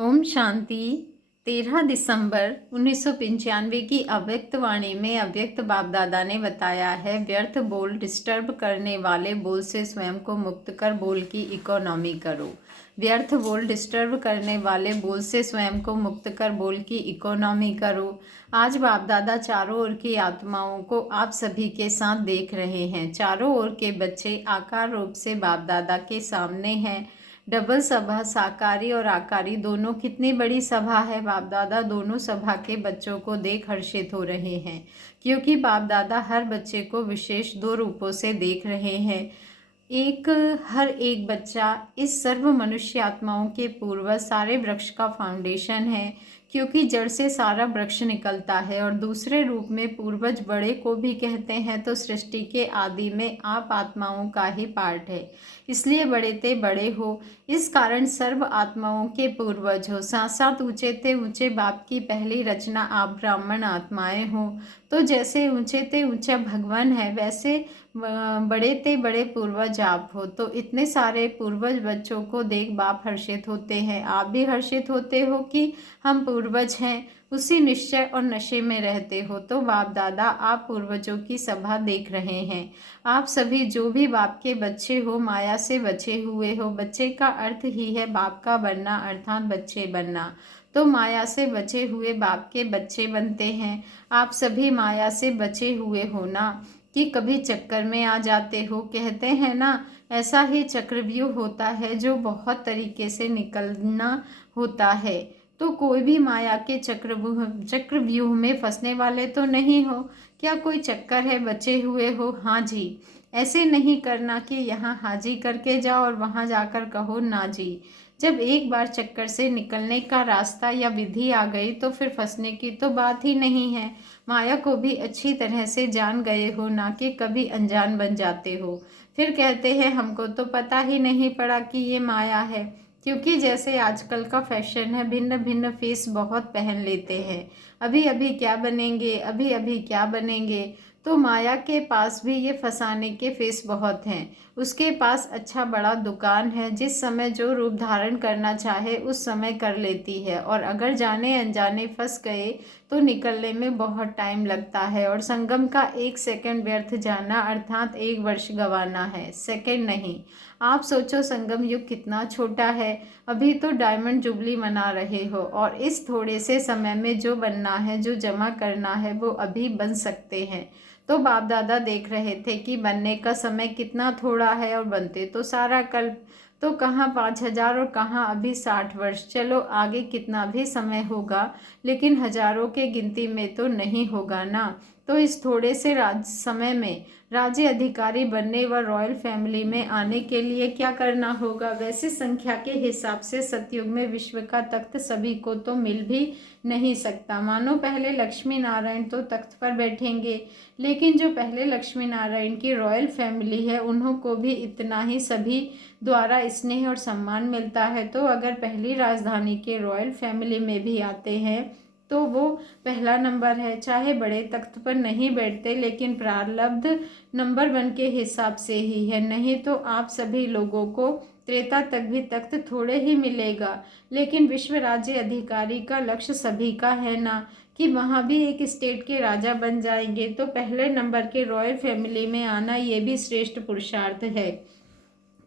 ओम शांति। 13 दिसंबर 1995 की अव्यक्त वाणी में अव्यक्त बाप दादा ने बताया है, व्यर्थ बोल डिस्टर्ब करने वाले बोल से स्वयं को मुक्त कर बोल की इकोनॉमी करो। व्यर्थ बोल डिस्टर्ब करने वाले बोल से स्वयं को मुक्त कर बोल की इकोनॉमी करो। आज बाप दादा चारों ओर की आत्माओं को आप सभी के साथ देख रहे हैं। चारों ओर के बच्चे आकार रूप से बाप दादा के सामने हैं। डबल सभा, साकारी और आकारी दोनों कितनी बड़ी सभा है। बाप दादा दोनों सभा के बच्चों को देख हर्षित हो रहे हैं, क्योंकि बाप दादा हर बच्चे को विशेष दो रूपों से देख रहे हैं। हर एक बच्चा इस सर्व मनुष्य आत्माओं के पूर्वज सारे वृक्ष का फाउंडेशन है, क्योंकि जड़ से सारा वृक्ष निकलता है। और दूसरे रूप में पूर्वज बड़े को भी कहते हैं, तो सृष्टि के आदि में आप आत्माओं का ही पार्ट है, इसलिए बड़े ते बड़े हो। इस कारण सर्व आत्माओं के पूर्वज हो। साथ साथ ऊंचे ते ऊंचे बाप की पहली रचना आप ब्राह्मण आत्माएं हो। तो जैसे ऊंचे ते ऊंचा भगवान है, वैसे बड़े ते बड़े पूर्वज आप हो। तो इतने सारे पूर्वज बच्चों को देख बाप हर्षित होते हैं। आप भी हर्षित होते हो कि हम पूर्वज हैं, उसी निश्चय और नशे में रहते हो। तो बाप दादा आप पूर्वजों की सभा देख रहे हैं। आप सभी जो भी बाप के बच्चे हो, माया से बचे हुए हो। बच्चे का अर्थ ही है बाप का बनना, अर्थात बच्चे बनना। तो माया से बचे हुए बाप के बच्चे बनते हैं। आप सभी माया से बचे हुए हो ना, कि कभी चक्कर में आ जाते हो। कहते हैं ना, ऐसा ही चक्रव्यूह होता है जो बहुत तरीके से निकलना होता है। तो कोई भी माया के चक्रव्यूह में फंसने वाले तो नहीं हो। क्या कोई चक्कर है, बचे हुए हो? हाँ जी। ऐसे नहीं करना कि यहाँ हाजी करके जाओ और वहाँ जाकर कहो ना जी। जब एक बार चक्कर से निकलने का रास्ता या विधि आ गई, तो फिर फंसने की तो बात ही नहीं है। माया को भी अच्छी तरह से जान गए हो, ना कि कभी अनजान बन जाते हो। फिर कहते हैं हमको तो पता ही नहीं पड़ा कि ये माया है। क्योंकि जैसे आजकल का फैशन है, भिन्न भिन्न फेस बहुत पहन लेते हैं। अभी अभी क्या बनेंगे, अभी अभी क्या बनेंगे। तो माया के पास भी ये फंसाने के फेस बहुत हैं। उसके पास अच्छा बड़ा दुकान है, जिस समय जो रूप धारण करना चाहे उस समय कर लेती है। और अगर जाने अनजाने फंस गए तो निकलने में बहुत टाइम लगता है। और संगम का एक सेकंड व्यर्थ जाना अर्थात एक वर्ष गंवाना है, सेकंड नहीं। आप सोचो संगम युग कितना छोटा है। अभी तो डायमंड जुबली मना रहे हो, और इस थोड़े से समय में जो बनना है, जो जमा करना है, वो अभी बन सकते हैं। तो बाप दादा देख रहे थे कि बनने का समय कितना थोड़ा है, और बनते तो सारा कल्प। तो कहाँ 5,000 और कहाँ अभी 60 वर्ष। चलो आगे कितना भी समय होगा, लेकिन हजारों के गिनती में तो नहीं होगा ना। तो इस थोड़े से समय में राज्य अधिकारी बनने व रॉयल फैमिली में आने के लिए क्या करना होगा? वैसे संख्या के हिसाब से सतयुग में विश्व का तख्त सभी को तो मिल भी नहीं सकता। मानो पहले लक्ष्मी नारायण तो तख्त पर बैठेंगे, लेकिन जो पहले लक्ष्मी नारायण की रॉयल फैमिली है, उन्हों को भी इतना ही सभी द्वारा स्नेह और सम्मान मिलता है। तो अगर पहली राजधानी के रॉयल फैमिली में भी आते हैं, तो वो पहला नंबर है। चाहे बड़े तख्त पर नहीं बैठते, लेकिन प्रारब्ध नंबर 1 के हिसाब से ही है। नहीं तो आप सभी लोगों को त्रेता तक भी तख्त थोड़े ही मिलेगा। लेकिन विश्व राज्य अधिकारी का लक्ष्य सभी का है ना, कि वहाँ भी एक स्टेट के राजा बन जाएंगे। तो पहले नंबर के रॉयल फैमिली में आना ये भी श्रेष्ठ पुरुषार्थ है।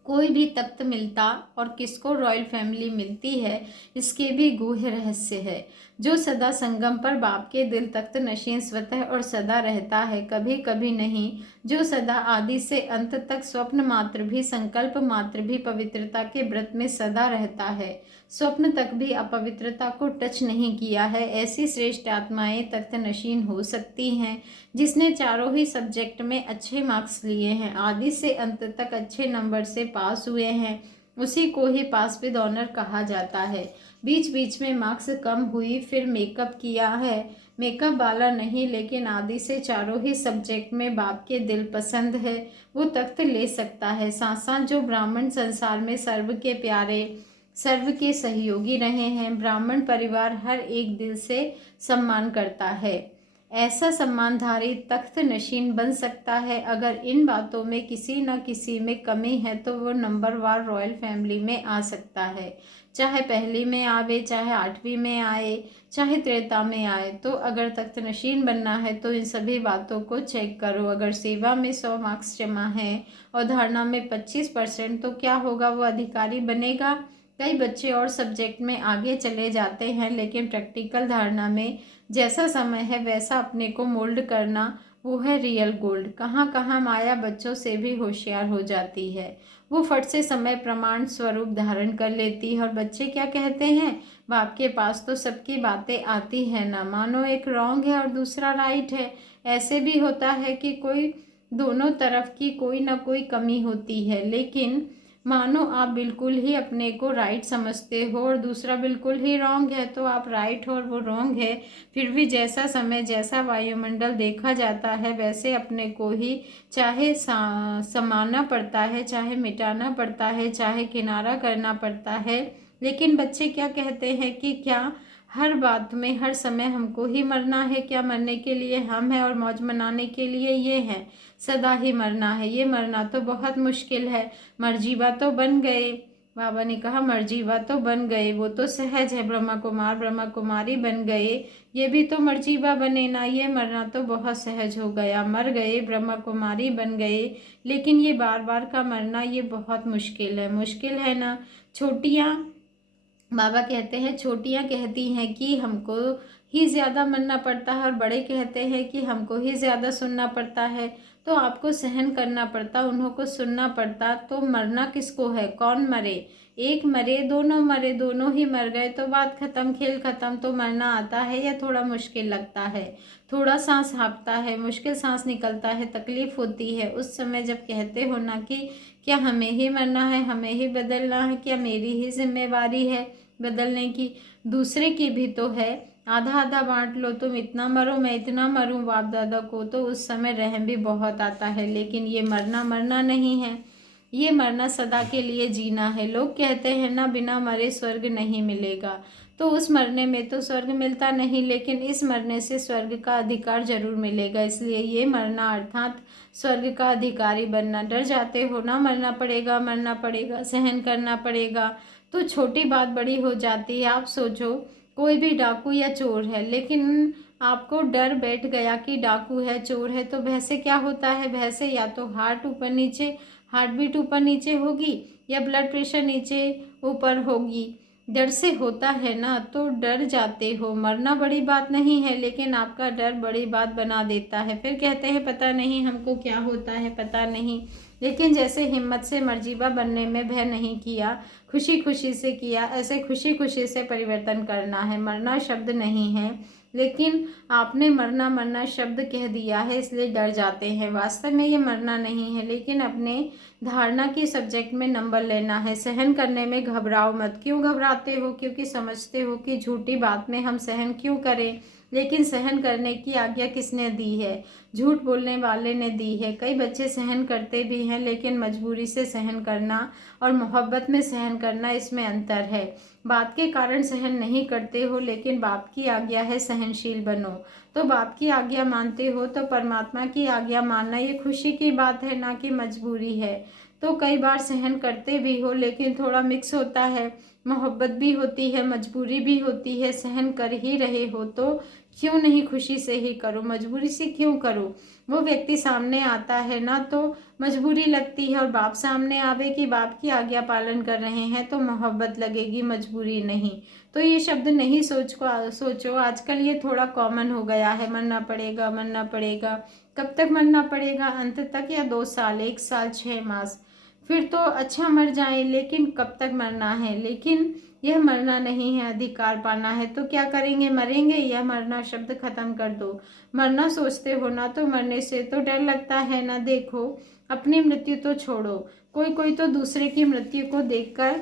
कोई भी तख्त मिलता और किसको रॉयल फैमिली मिलती है, इसके भी गूढ़ रहस्य है। जो सदा संगम पर बाप के दिल तख्त नशीन स्वतः और सदा रहता है, कभी कभी नहीं। जो सदा आदि से अंत तक स्वप्न मात्र भी, संकल्प मात्र भी पवित्रता के व्रत में सदा रहता है, स्वप्न तक भी अपवित्रता को टच नहीं किया है, ऐसी श्रेष्ठ आत्माएं तख्त नशीन हो सकती हैं। जिसने चारों ही सब्जेक्ट में अच्छे मार्क्स लिए हैं, आदि से अंत तक अच्छे नंबर से पास हुए हैं, उसी को ही पास विद ऑनर कहा जाता है। बीच बीच में मार्क्स कम हुई, फिर मेकअप किया है, मेकअप वाला नहीं, लेकिन आदि से चारों ही सब्जेक्ट में बाप के दिल पसंद है, वो तख्त ले सकता है। साथ साथ जो ब्राह्मण संसार में सर्व के प्यारे, सर्व के सहयोगी रहे हैं, ब्राह्मण परिवार हर एक दिल से सम्मान करता है। ऐसा सम्मानधारी तख्त नशीन बन सकता है। अगर इन बातों में किसी न किसी में कमी है तो वो नंबरवार रॉयल फैमिली में आ सकता है, चाहे पहली में आवे, चाहे 8वीं में आए, चाहे त्रेता में आए। तो अगर तख्त नशीन बनना है तो इन सभी बातों को चेक करो। अगर सेवा में 100 मार्क्स जमा है और धारणा में 25% तो क्या होगा, वो अधिकारी बनेगा। कई बच्चे और सब्जेक्ट में आगे चले जाते हैं, लेकिन प्रैक्टिकल धारणा में जैसा समय है वैसा अपने को मोल्ड करना, वो है रियल गोल्ड। कहाँ कहाँ माया बच्चों से भी होशियार हो जाती है। वो फट से समय प्रमाण स्वरूप धारण कर लेती है। और बच्चे क्या कहते हैं, बाप के पास तो सबकी बातें आती है ना, मानो एक रॉन्ग है और दूसरा राइट है। ऐसे भी होता है कि कोई दोनों तरफ की कोई ना कोई कमी होती है, लेकिन मानो आप बिल्कुल ही अपने को राइट समझते हो और दूसरा बिल्कुल ही रॉन्ग है, तो आप राइट हो और वो रॉन्ग है। फिर भी जैसा समय, जैसा वायुमंडल देखा जाता है, वैसे अपने को ही चाहे समाना पड़ता है, चाहे मिटाना पड़ता है, चाहे किनारा करना पड़ता है। लेकिन बच्चे क्या कहते हैं कि क्या हर बात में हर समय हमको ही मरना है, क्या मरने के लिए हम हैं और मौज मनाने के लिए ये हैं, सदा ही मरना है। ये मरना तो बहुत मुश्किल है। मर्जीवा तो बन गए, बाबा ने कहा मर्जीवा तो बन गए, वो तो सहज है। ब्रह्मा कुमार ब्रह्मा कुमारी बन गए, ये भी तो मर्जीवा बने ना। ये मरना तो बहुत सहज हो गया, मर गए, ब्रह्मा कुमारी बन गए। लेकिन ये बार बार का मरना, ये बहुत मुश्किल है। मुश्किल है ना। छोटियाँ, बाबा कहते हैं छोटियाँ कहती हैं कि हमको ही ज़्यादा मरना पड़ता है और बड़े कहते हैं कि हमको ही ज़्यादा सुनना पड़ता है। तो आपको सहन करना पड़ता, उन्हों को सुनना पड़ता। तो मरना किसको है, कौन मरे, एक मरे, दोनों मरे, दोनों ही मर गए तो बात खत्म, खेल खत्म। तो मरना आता है या थोड़ा मुश्किल लगता है, थोड़ा सांस हाँफता है, मुश्किल सांस निकलता है, तकलीफ होती है। उस समय जब कहते हो ना कि क्या हमें ही मरना है, हमें ही बदलना है, क्या मेरी ही जिम्मेवारी है बदलने की, दूसरे की भी तो है। आधा आधा बांट लो, तुम इतना मरो मैं इतना मरूं बाप दादा को, तो उस समय रहम भी बहुत आता है। लेकिन ये मरना मरना नहीं है, ये मरना सदा के लिए जीना है। लोग कहते हैं ना बिना मरे स्वर्ग नहीं मिलेगा, तो उस मरने में तो स्वर्ग मिलता नहीं, लेकिन इस मरने से स्वर्ग का अधिकार जरूर मिलेगा। इसलिए ये मरना अर्थात स्वर्ग का अधिकारी बनना। डर जाते हो ना, मरना पड़ेगा मरना पड़ेगा, सहन करना पड़ेगा, तो छोटी बात बड़ी हो जाती है। आप सोचो कोई भी डाकू या चोर है, लेकिन आपको डर बैठ गया कि डाकू है चोर है, तो भय से क्या होता है, भय से या तो हार्ट ऊपर नीचे, हार्ट बीट ऊपर नीचे होगी, या ब्लड प्रेशर नीचे ऊपर होगी। डर से होता है ना, तो डर जाते हो। मरना बड़ी बात नहीं है, लेकिन आपका डर बड़ी बात बना देता है। फिर कहते हैं पता नहीं हमको क्या होता है, पता नहीं। लेकिन जैसे हिम्मत से मर्जीबा बनने में भय नहीं किया, खुशी खुशी से किया, ऐसे खुशी खुशी से परिवर्तन करना है। मरना शब्द नहीं है, लेकिन आपने मरना मरना शब्द कह दिया है, इसलिए डर जाते हैं। वास्तव में ये मरना नहीं है, लेकिन अपने धारणा की सब्जेक्ट में नंबर लेना है। सहन करने में घबराओ मत। क्यों घबराते हो, क्योंकि समझते हो कि झूठी बात में हम सहन क्यों करें। लेकिन सहन करने की आज्ञा किसने दी है, झूठ बोलने वाले ने दी है। कई बच्चे सहन करते भी हैं, लेकिन मजबूरी से सहन करना और मोहब्बत में सहन करना, इसमें अंतर है। बात के कारण सहन नहीं करते हो, लेकिन बाप की आज्ञा है सहनशील बनो, तो बाप की आज्ञा मानते हो। तो परमात्मा की आज्ञा मानना ये खुशी की बात है, ना कि मजबूरी है। तो कई बार सहन करते भी हो, लेकिन थोड़ा मिक्स होता है, मोहब्बत भी होती है, मजबूरी भी होती है। सहन कर ही रहे हो तो क्यों नहीं खुशी से ही करो, मजबूरी से क्यों करो। वो व्यक्ति सामने आता है ना, तो मजबूरी लगती है, और बाप सामने आवे कि बाप की आज्ञा पालन कर रहे हैं, तो मोहब्बत लगेगी, मजबूरी नहीं। तो ये शब्द नहीं सोचो। आजकल ये थोड़ा कॉमन हो गया है, मरना पड़ेगा मरना पड़ेगा। कब तक मरना पड़ेगा, अंत तक या 2 साल, 1 साल, 6 मास, फिर तो अच्छा मर जाए, लेकिन कब तक मरना है। लेकिन यह मरना नहीं है, अधिकार पाना है। तो क्या करेंगे, मरेंगे, यह मरना शब्द खत्म कर दो। मरना सोचते हो ना, तो मरने से तो डर लगता है ना। देखो अपनी मृत्यु तो छोड़ो, कोई कोई तो दूसरे की मृत्यु को देखकर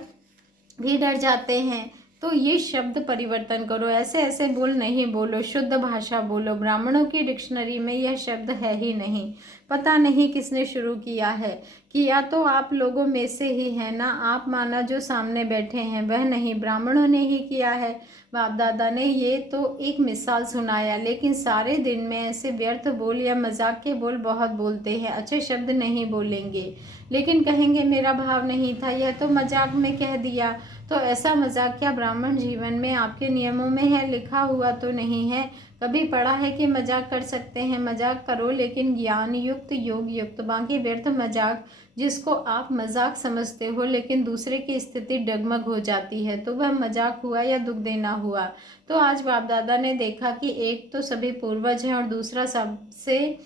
भी डर जाते हैं। तो ये शब्द परिवर्तन करो, ऐसे ऐसे बोल नहीं बोलो, शुद्ध भाषा बोलो। ब्राह्मणों की डिक्शनरी में यह शब्द है ही नहीं। पता नहीं किसने शुरू किया है, किया तो आप लोगों में से ही है ना। आप माना जो सामने बैठे हैं वह नहीं, ब्राह्मणों ने ही किया है। बाप दादा ने ये तो एक मिसाल सुनाया, लेकिन सारे दिन में ऐसे व्यर्थ बोल या मजाक के बोल बहुत बोलते हैं। अच्छे शब्द नहीं बोलेंगे, लेकिन कहेंगे मेरा भाव नहीं था, यह तो मजाक में कह दिया। तो ऐसा मजाक क्या ब्राह्मण जीवन में आपके नियमों में है? लिखा हुआ तो नहीं है। कभी पढ़ा है कि मजाक कर सकते हैं? मजाक करो, लेकिन ज्ञान युक्त, योग युक्त। बाकी व्यर्थ मजाक जिसको आप मजाक समझते हो लेकिन दूसरे की स्थिति डगमग हो जाती है, तो वह मजाक हुआ या दुख देना हुआ। तो आज बाप दादा ने देखा कि एक तो सभी पूर्वज हैं और दूसरा सबसे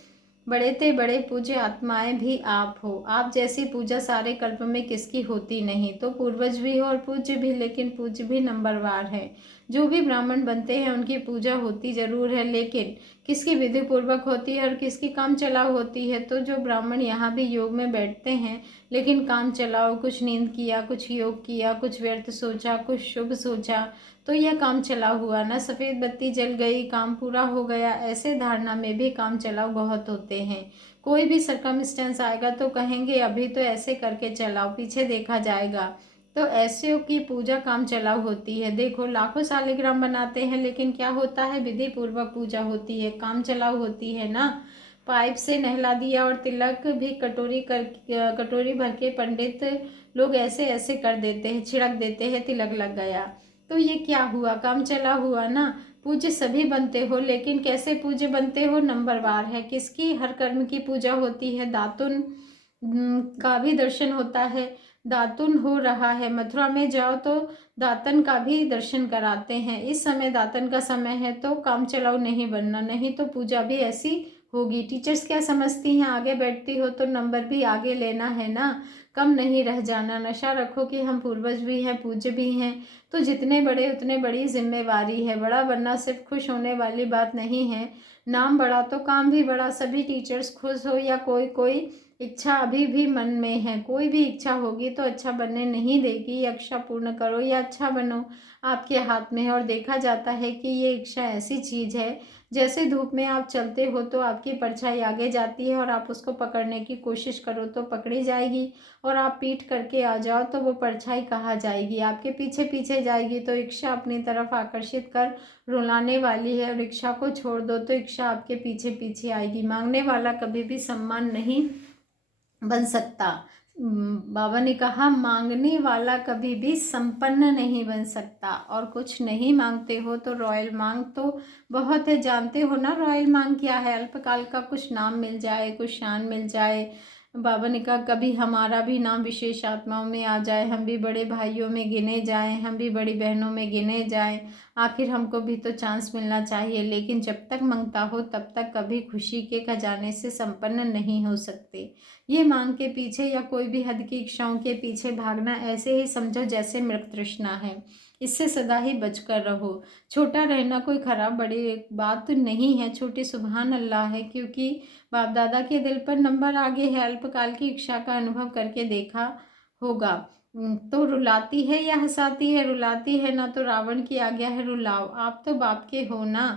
बड़े ते बड़े पूज्य आत्माएं भी आप हो। आप जैसी पूजा सारे कल्प में किसकी होती नहीं। तो पूर्वज भी हो और पूज्य भी, लेकिन पूज्य भी नंबरवार है। जो भी ब्राह्मण बनते हैं उनकी पूजा होती जरूर है, लेकिन किसकी विधि पूर्वक होती है और किसकी काम चलाओ होती है। तो जो ब्राह्मण यहाँ भी योग में बैठते हैं, लेकिन काम चलाओ, कुछ नींद किया, कुछ योग किया, कुछ व्यर्थ सोचा, कुछ शुभ सोचा, तो यह काम चलाओ हुआ ना। सफ़ेद बत्ती जल गई, काम पूरा हो गया, ऐसे धारणा में भी काम चलाओ बहुत होते हैं। कोई भी सरकमस्टेंस आएगा तो कहेंगे अभी तो ऐसे करके चलाओ, पीछे देखा जाएगा। तो ऐसे की पूजा काम चलाओ होती है। देखो लाखों शालिग्राम बनाते हैं, लेकिन क्या होता है? विधि पूर्वक पूजा होती है, काम चलाओ होती है ना। पाइप से नहला दिया और तिलक भी कटोरी भर के पंडित लोग ऐसे ऐसे कर देते हैं, छिड़क देते हैं, तिलक लग गया। तो ये क्या हुआ? काम चला हुआ ना। पूज्य सभी बनते हो, लेकिन कैसे पूज्य बनते हो? नंबरवार है। किसकी हर कर्म की पूजा होती है? दातुन का भी दर्शन होता है। दातुन हो रहा है, मथुरा में जाओ तो दातन का भी दर्शन कराते हैं। इस समय दातन का समय है, तो काम चलाओ नहीं बनना, नहीं तो पूजा भी ऐसी होगी। टीचर्स क्या समझती हैं? आगे बैठती हो तो नंबर भी आगे लेना है ना, कम नहीं रह जाना। नशा रखो कि हम पूर्वज भी हैं, पूज्य भी हैं। तो जितने बड़े उतने बड़ी जिम्मेवारी है। बड़ा बनना सिर्फ खुश होने वाली बात नहीं है। नाम बड़ा तो काम भी बड़ा। सभी टीचर्स खुश हो या कोई कोई इच्छा अभी भी मन में है। कोई भी इच्छा होगी तो अच्छा बनने नहीं देगी। इच्छा पूर्ण करो या अच्छा बनो, आपके हाथ में है। और देखा जाता है कि ये इच्छा ऐसी चीज़ है, जैसे धूप में आप चलते हो तो आपकी परछाई आगे जाती है और आप उसको पकड़ने की कोशिश करो तो पकड़ी जाएगी, और आप पीठ करके आ जाओ तो वो परछाई कहाँ जाएगी? आपके पीछे पीछे जाएगी। तो इच्छा अपनी तरफ आकर्षित कर रुलाने वाली है, और इच्छा को छोड़ दो तो इच्छा आपके पीछे पीछे आएगी। मांगने वाला कभी भी सम्मान नहीं बन सकता। बाबा ने कहा मांगने वाला कभी भी संपन्न नहीं बन सकता। और कुछ नहीं मांगते हो तो रॉयल मांग तो बहुत है। जानते हो ना रॉयल मांग क्या है? अल्पकाल का कुछ नाम मिल जाए, कुछ शान मिल जाए। बाबा ने कहा कभी हमारा भी नाम विशेष आत्माओं में आ जाए, हम भी बड़े भाइयों में गिने जाएं, हम भी बड़ी बहनों में गिने जाएं। आखिर हमको भी तो चांस मिलना चाहिए। लेकिन जब तक मांगता हो तब तक कभी खुशी के खजाने से संपन्न नहीं हो सकते। ये मांग के पीछे या कोई भी हद की इच्छाओं के पीछे भागना ऐसे ही समझो जैसे मृत तृष्णा है। इससे सदा ही बचकर रहो। छोटा रहना कोई खराब बड़ी बात नहीं है, छोटी सुभान अल्लाह है, क्योंकि बाप दादा के दिल पर नंबर आगे है। अल्पकाल की इच्छा का अनुभव करके देखा होगा। तो रुलाती है या हंसाती है? रुलाती है ना, तो रावण की आज्ञा है रुलाओ। आप तो बाप के हो ना,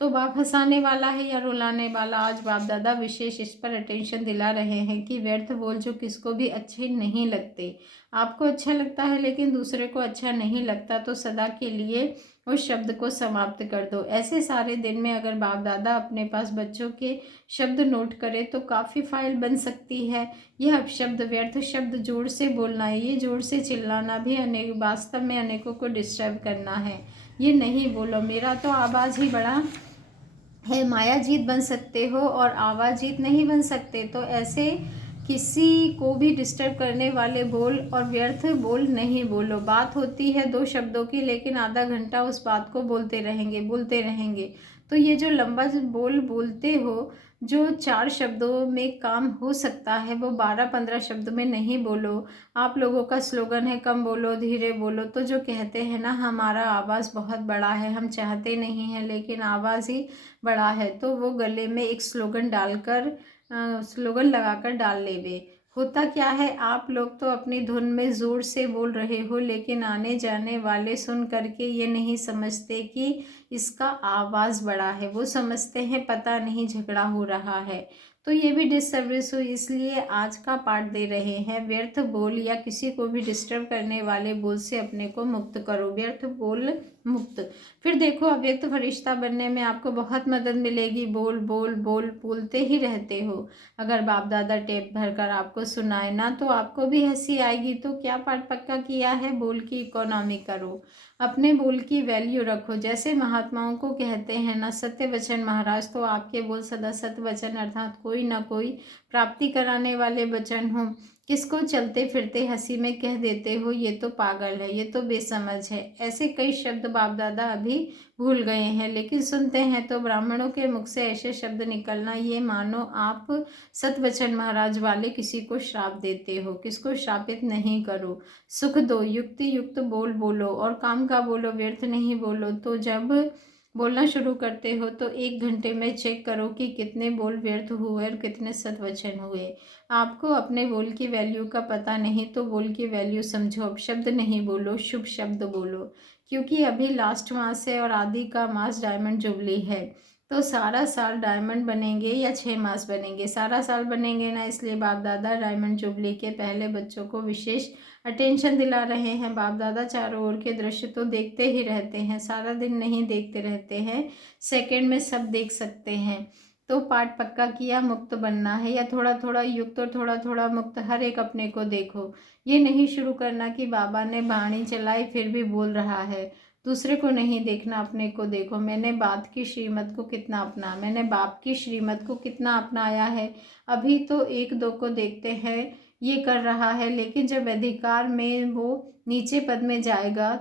तो बाप हंसाने वाला है या रुलाने वाला? आज बाप दादा विशेष इस पर अटेंशन दिला रहे हैं कि व्यर्थ बोल जो किसको भी अच्छे नहीं लगते। आपको अच्छा लगता है लेकिन दूसरे को अच्छा नहीं लगता, तो सदा के लिए उस शब्द को समाप्त कर दो। ऐसे सारे दिन में अगर बाप दादा अपने पास बच्चों के शब्द नोट करे तो काफ़ी फाइल बन सकती है। यह अपशब्द, व्यर्थ शब्द जोर से बोलना है, ये जोर से चिल्लाना भी अनेक वास्तव में अनेकों को डिस्टर्ब करना है। ये नहीं बोलो मेरा तो आवाज़ ही बड़ा है, माया जीत बन सकते हो और आवाज़ जीत नहीं बन सकते। तो ऐसे किसी को भी डिस्टर्ब करने वाले बोल और व्यर्थ बोल नहीं बोलो। बात होती है दो शब्दों की, लेकिन आधा घंटा उस बात को बोलते रहेंगे। तो ये जो लंबा बोल बोलते हो, जो 4 शब्दों में काम हो सकता है, वो 12-15 शब्द में नहीं बोलो। आप लोगों का स्लोगन है कम बोलो धीरे बोलो। तो जो कहते हैं ना हमारा आवाज़ बहुत बड़ा है, हम चाहते नहीं हैं लेकिन आवाज़ ही बड़ा है, तो वो गले में एक स्लोगन लगाकर डाल लेवे। होता क्या है, आप लोग तो अपनी धुन में ज़ोर से बोल रहे हो, लेकिन आने जाने वाले सुन करके ये नहीं समझते कि इसका आवाज़ बड़ा है। वो समझते हैं पता नहीं झगड़ा हो रहा है। तो ये भी डिस्टर्बेंस हुई, इसलिए आज का पाठ दे रहे हैं। व्यर्थ बोल या किसी को भी डिस्टर्ब करने वाले बोल से अपने को मुक्त करो। व्यर्थ बोल मुक्त। फिर देखो, अव्यक्त फरिश्ता बनने में आपको बहुत मदद मिलेगी। बोल बोल बोल बोलते ही रहते हो। अगर बाप दादा टेप भरकर आपको सुनाए ना तो आपको भी हंसी आएगी। तो क्या पाठ पक्का किया है? बोल की इकोनॉमी करो, अपने बोल की वैल्यू रखो। जैसे महात्माओं को कहते हैं ना, सत्य वचन महाराज, तो आपके बोल सदा सत्य वचन अर्थात कोई ना कोई प्राप्ति कराने वाले वचन हो। किसको चलते फिरते हंसी में कह देते हो ये तो पागल है, ये तो बेसमझ है। ऐसे कई शब्द बाप दादा अभी भूल गए हैं, लेकिन सुनते हैं तो ब्राह्मणों के मुख से ऐसे शब्द निकलना, ये मानो आप सतवचन महाराज वाले किसी को श्राप देते हो। किसको श्रापित नहीं करो। सुख दो, युक्ति युक्त बोल बोलो और काम का बोलो, व्यर्थ नहीं बोलो। तो जब बोलना शुरू करते हो तो 1 घंटे में चेक करो कि कितने बोल व्यर्थ हुए और कितने सतवचन हुए। आपको अपने बोल की वैल्यू का पता नहीं तो बोल की वैल्यू समझो। अब शब्द नहीं बोलो, शुभ शब्द बोलो, क्योंकि अभी लास्ट मास है और आदि का मास डायमंड जुबली है। तो सारा साल डायमंड बनेंगे या 6 मास बनेंगे? सारा साल बनेंगे ना, इसलिए बाप दादा डायमंड जुबली के पहले बच्चों को विशेष अटेंशन दिला रहे हैं। बाप दादा चारों ओर के दृश्य तो देखते ही रहते हैं, सारा दिन नहीं देखते रहते हैं, सेकंड में सब देख सकते हैं। तो पाठ पक्का किया, मुक्त बनना है या थोड़ा थोड़ा युक्त और थोड़ा थोड़ा मुक्त, हर एक अपने को देखो। ये नहीं शुरू करना कि बाबा ने बाणी चलाई फिर भी बोल रहा है। दूसरे को नहीं देखना, अपने को देखो। मैंने बात की श्रीमत को कितना अपना, मैंने बाप की श्रीमत को कितना अपनाया है। अभी तो 1-2 को देखते हैं ये कर रहा है, लेकिन जब अधिकार में वो नीचे पद में जाएगा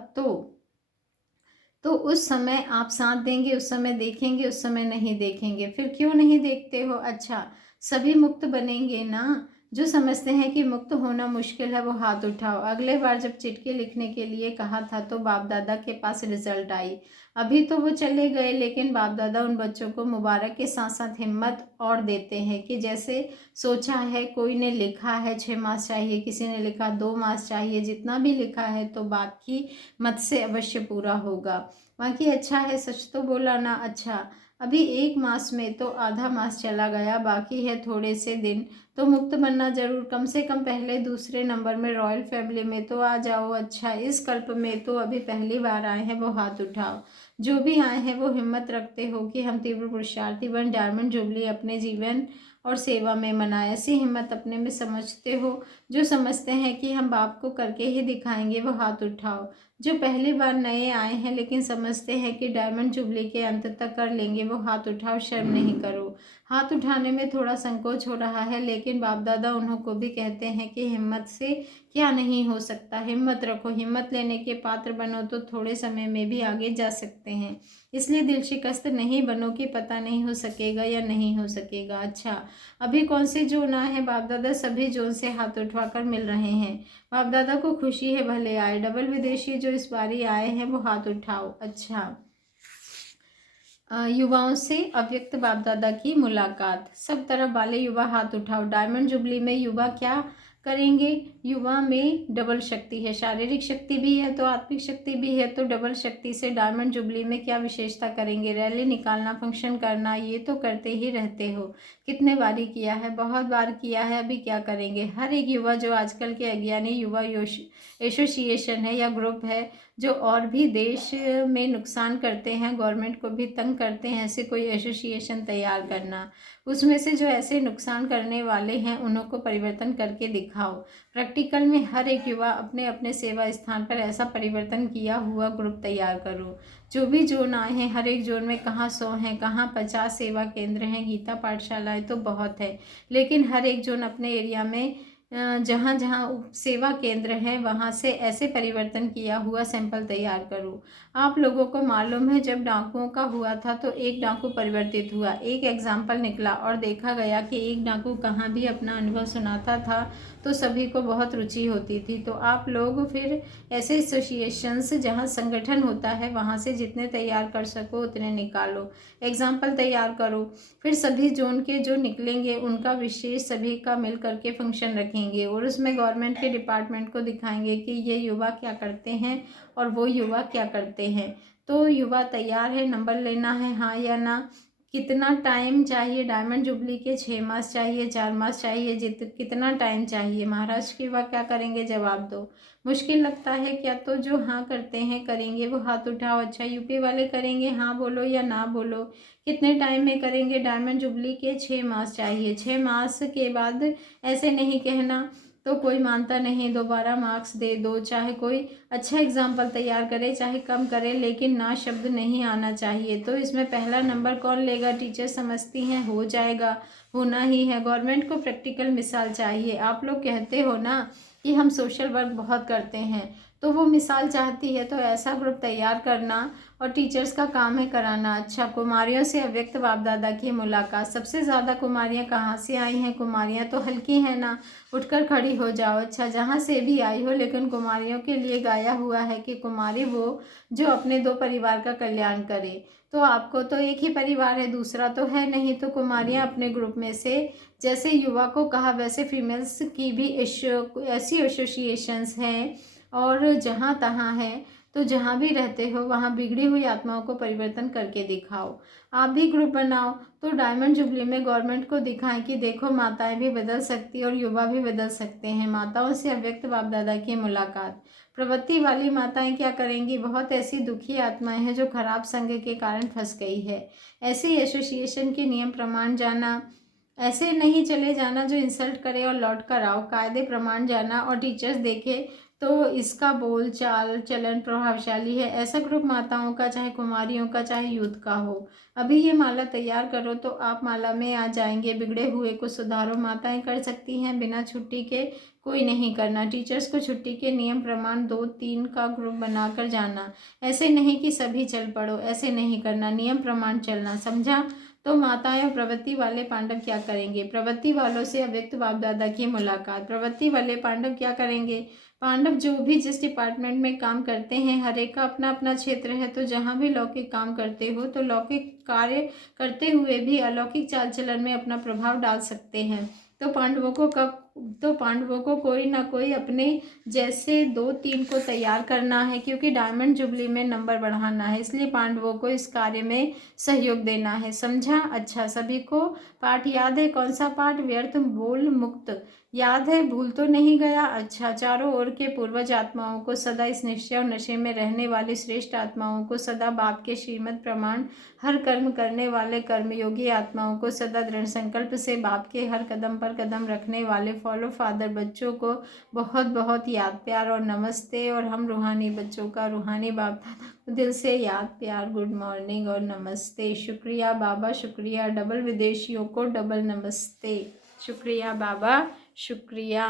तो उस समय आप साथ देंगे, उस समय देखेंगे, उस समय नहीं देखेंगे। फिर क्यों नहीं देखते हो? अच्छा, सभी मुक्त बनेंगे ना? जो समझते हैं कि मुक्त होना मुश्किल है वो हाथ उठाओ। अगले बार जब चिट्ठी लिखने के लिए कहा था तो बाप दादा के पास रिजल्ट आई। अभी तो वो चले गए, लेकिन बाप दादा उन बच्चों को मुबारक के साथ साथ हिम्मत और देते हैं कि जैसे सोचा है, कोई ने लिखा है 6 मास चाहिए, किसी ने लिखा 2 मास चाहिए, जितना भी लिखा है तो बात की मत से अवश्य पूरा होगा। बाकी अच्छा है, सच तो बोला ना। अच्छा, अभी 1 मास में तो आधा मास चला गया, बाकी है थोड़े से दिन। तो मुक्त बनना जरूर, कम से कम पहले दूसरे नंबर में रॉयल फैमिली में तो आ जाओ। अच्छा, इस कल्प में तो अभी पहली बार आए हैं वो हाथ उठाओ। जो भी आए हैं वो हिम्मत रखते हो कि हम तीव्र पुरुषार्थी बन डायमंड जुबली अपने जीवन और सेवा में मनाए। ऐसी हिम्मत अपने में समझते हो? जो समझते हैं कि हम बाप को करके ही दिखाएंगे वो हाथ उठाओ। जो पहली बार नए आए हैं लेकिन समझते हैं कि डायमंड जुबली के अंत तक कर लेंगे वो हाथ उठाओ, शर्म नहीं करो। हाथ उठाने में थोड़ा संकोच हो रहा है, लेकिन बाप दादा उन्हों को भी कहते हैं कि हिम्मत से क्या नहीं हो सकता। हिम्मत रखो, हिम्मत लेने के पात्र बनो तो थोड़े समय में भी आगे जा सकते हैं। इसलिए दिल शिकस्त नहीं बनो कि पता नहीं हो सकेगा या नहीं हो सकेगा। अच्छा, अभी कौन से जोन आए हैं? बाप दादा सभी जोन से हाथ उठवाकर मिल रहे हैं। बाप दादा को खुशी है, भले आए। डबल विदेशी जो इस बारी आए हैं वो हाथ उठाओ। अच्छा, युवाओं से अव्यक्त बाप दादा की मुलाकात। सब तरफ वाले युवा हाथ उठाओ। डायमंड जुबली में युवा क्या करेंगे? युवा में डबल शक्ति है, शारीरिक शक्ति भी है तो आत्मिक शक्ति भी है। तो डबल शक्ति से डायमंड जुबली में क्या विशेषता करेंगे? रैली निकालना, फंक्शन करना, ये तो करते ही रहते हो। कितने बारी किया है? बहुत बार किया है। अभी क्या करेंगे? हर एक युवा जो आजकल के अज्ञानी युवा एसोसिएशन है या ग्रुप है जो और भी देश में नुकसान करते हैं, गवर्नमेंट को भी तंग करते हैं, ऐसे कोई एसोसिएशन तैयार करना। उसमें से जो ऐसे नुकसान करने वाले हैं उन्हों को परिवर्तन करके दिखाओ। प्रैक्टिकल में हर एक युवा अपने अपने सेवा स्थान पर ऐसा परिवर्तन किया हुआ ग्रुप तैयार करो। जो भी जोन आए हैं, हर एक जोन में कहाँ 100 हैं, कहाँ 50 सेवा केंद्र हैं, गीता पाठशालाएँ तो बहुत है, लेकिन हर एक जोन अपने एरिया में जहाँ जहाँ सेवा केंद्र हैं वहाँ से ऐसे परिवर्तन किया हुआ सैंपल तैयार करो। आप लोगों को मालूम है जब डाकुओं का हुआ था तो एक डाकू परिवर्तित हुआ, एक एग्जाम्पल निकला और देखा गया कि एक डाकू कहाँ भी अपना अनुभव सुनाता था तो सभी को बहुत रुचि होती थी। तो आप लोग फिर ऐसे एसोसिएशंस जहाँ संगठन होता है वहाँ से जितने तैयार कर सको उतने निकालो, एग्जाम्पल तैयार करो। फिर सभी जोन के जो निकलेंगे उनका विशेष सभी का मिल करके फंक्शन रखेंगे और उसमें गवर्नमेंट के डिपार्टमेंट को दिखाएंगे कि ये युवा क्या करते हैं और वो युवा क्या करते हैं। तो युवा तैयार है, नंबर लेना है हाँ या ना। कितना टाइम चाहिए, डायमंड जुबली के 6 मास चाहिए, 4 मास चाहिए, कितना टाइम चाहिए। महाराष्ट्र के युवा क्या करेंगे, जवाब दो। मुश्किल लगता है क्या, तो जो हाँ करते हैं करेंगे वो हाथ उठाओ। अच्छा, यूपी वाले करेंगे, हाँ बोलो या ना बोलो। कितने टाइम में करेंगे, डायमंड जुबली के 6 मास चाहिए। 6 मास के बाद ऐसे नहीं कहना तो कोई मानता नहीं, दोबारा मार्क्स दे दो। चाहे कोई अच्छा एग्जाम्पल तैयार करे चाहे कम करे, लेकिन ना शब्द नहीं आना चाहिए। तो इसमें पहला नंबर कौन लेगा, टीचर समझती हैं हो जाएगा, होना ही है। गवर्नमेंट को प्रैक्टिकल मिसाल चाहिए। आप लोग कहते हो ना कि हम सोशल वर्क बहुत करते हैं, तो वो मिसाल चाहती है। तो ऐसा ग्रुप तैयार करना और टीचर्स का काम है कराना। अच्छा, कुमारियों से अव्यक्त बाप दादा की मुलाकात। सबसे ज़्यादा कुमारियाँ कहाँ से आई हैं, कुमारियाँ तो हल्की हैं ना, उठकर खड़ी हो जाओ। अच्छा, जहाँ से भी आई हो, लेकिन कुमारियों के लिए गाया हुआ है कि कुमारी वो जो अपने 2 परिवार का कल्याण करे। तो आपको तो एक ही परिवार है, दूसरा तो है नहीं। तो कुमारियाँ अपने ग्रुप में से, जैसे युवा को कहा वैसे फीमेल्स की भी ऐसी एसोसिएशंस हैं और जहाँ तहाँ हैं। तो जहाँ भी रहते हो वहाँ बिगड़ी हुई आत्माओं को परिवर्तन करके दिखाओ। आप भी ग्रुप बनाओ तो डायमंड जुबली में गवर्नमेंट को दिखाएं कि देखो माताएं भी बदल सकती और युवा भी बदल सकते हैं। माताओं से अव्यक्त बाप दादा की मुलाकात। प्रवृत्ति वाली माताएं क्या करेंगी, बहुत ऐसी दुखी आत्माएं हैं जो खराब संग के कारण फंस गई है। ऐसी एसोसिएशन के नियम प्रमाण जाना, ऐसे नहीं चले जाना जो इंसल्ट करे और लौट कर आओ। कायदे प्रमाण जाना और टीचर्स देखे तो इसका बोल चाल चलन प्रभावशाली है। ऐसा ग्रुप माताओं का, चाहे कुमारियों का, चाहे यूथ का हो। अभी ये माला तैयार करो तो आप माला में आ जाएंगे। बिगड़े हुए को सुधारो, माताएं कर सकती हैं, बिना छुट्टी के कोई नहीं करना। टीचर्स को छुट्टी के नियम प्रमाण 2-3 का ग्रुप बनाकर जाना। ऐसे नहीं कि सभी चल पड़ो, ऐसे नहीं करना, नियम प्रमाण चलना, समझा। तो माताएं और प्रवृत्ति वाले पांडव क्या करेंगे, प्रवृत्ति वालों से अव्यक्त बाप दादा की मुलाकात। प्रवृत्ति वाले पांडव क्या करेंगे, पांडव जो भी जिस डिपार्टमेंट में काम करते हैं, हर एक का अपना अपना क्षेत्र है। तो जहाँ भी लौकिक काम करते हो तो लौकिक कार्य करते हुए भी अलौकिक चाल चलन में अपना प्रभाव डाल सकते हैं। तो पांडवों को कोई ना कोई अपने जैसे 2-3 को तैयार करना है, क्योंकि डायमंड जुबली में नंबर बढ़ाना है। इसलिए पांडवों को इस कार्य में सहयोग देना है, समझा। अच्छा, सभी को पाठ याद है, कौन सा पाठ, व्यर्थ बोल मुक्त याद है, भूल तो नहीं गया। अच्छा, चारों ओर के पूर्वज आत्माओं को सदा इस निश्चय और नशे में रहने वाली श्रेष्ठ आत्माओं को सदा बाप के श्रीमद प्रमाण हर कर्म करने वाले कर्मयोगी आत्माओं को सदा दृढ़ संकल्प से बाप के हर कदम पर कदम रखने वाले फॉलो फादर बच्चों को बहुत बहुत याद प्यार और नमस्ते। और हम रूहानी बच्चों का रूहानी बाप दादा को दिल से याद प्यार, गुड मॉर्निंग और नमस्ते। शुक्रिया बाबा, शुक्रिया। डबल विदेशियों को डबल नमस्ते। शुक्रिया बाबा, शुक्रिया।